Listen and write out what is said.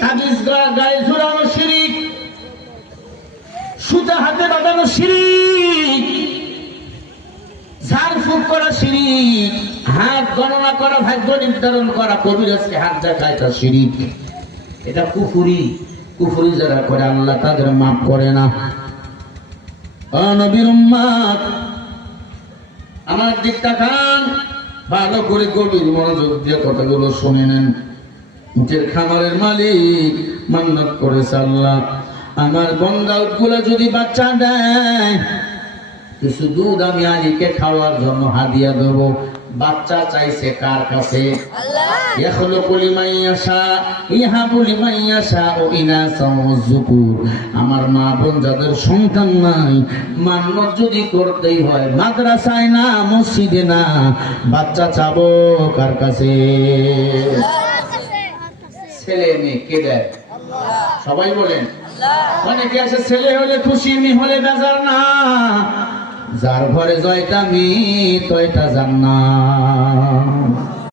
তাবিজ গায়ে ঝুলানো শিরিক, সুতা হাতে বাঁধানো শিরিক, ঝাড়ফুঁক করা শিরিক, হাত গণনা করা, ভাগ্য নির্ধারণ করা, কবিরাজকে হাত দেখায় তা শিরিক। এটা কুফরি। কুফরি যারা করে আল্লাহ তাদের মাফ করে না। ও নবীর উম্মত, আমার দিক তাকান, ভালো করে গভীর মনোযোগ দিয়ে কথাগুলো শুনে নেন। উটের খামারের মালিক মান্নাত করেছে, আল্লাহ আমার বান্দা উটগুলো যদি বাচ্চা দেয়, কিছু দুধ আমি আলীকে খাওয়ার জন্য হাদিয়া দেব। বাচ্চা চাইছে কার কাছে? আমার মা বোন যাদের সন্তান নাই, মান্নত যদি করতেই হয় মাদ্রাসায় না, মসজিদে না, বাচ্চা চাবো কার কাছে? ছেলে মেয়ে কে দেয়? সবাই বলেন। অনেকে আছে ছেলে হলে খুশি, মেয়ে হলে বেজার না। যার ঘরে জয়টা মেয়ে তয়টা জান্নাত।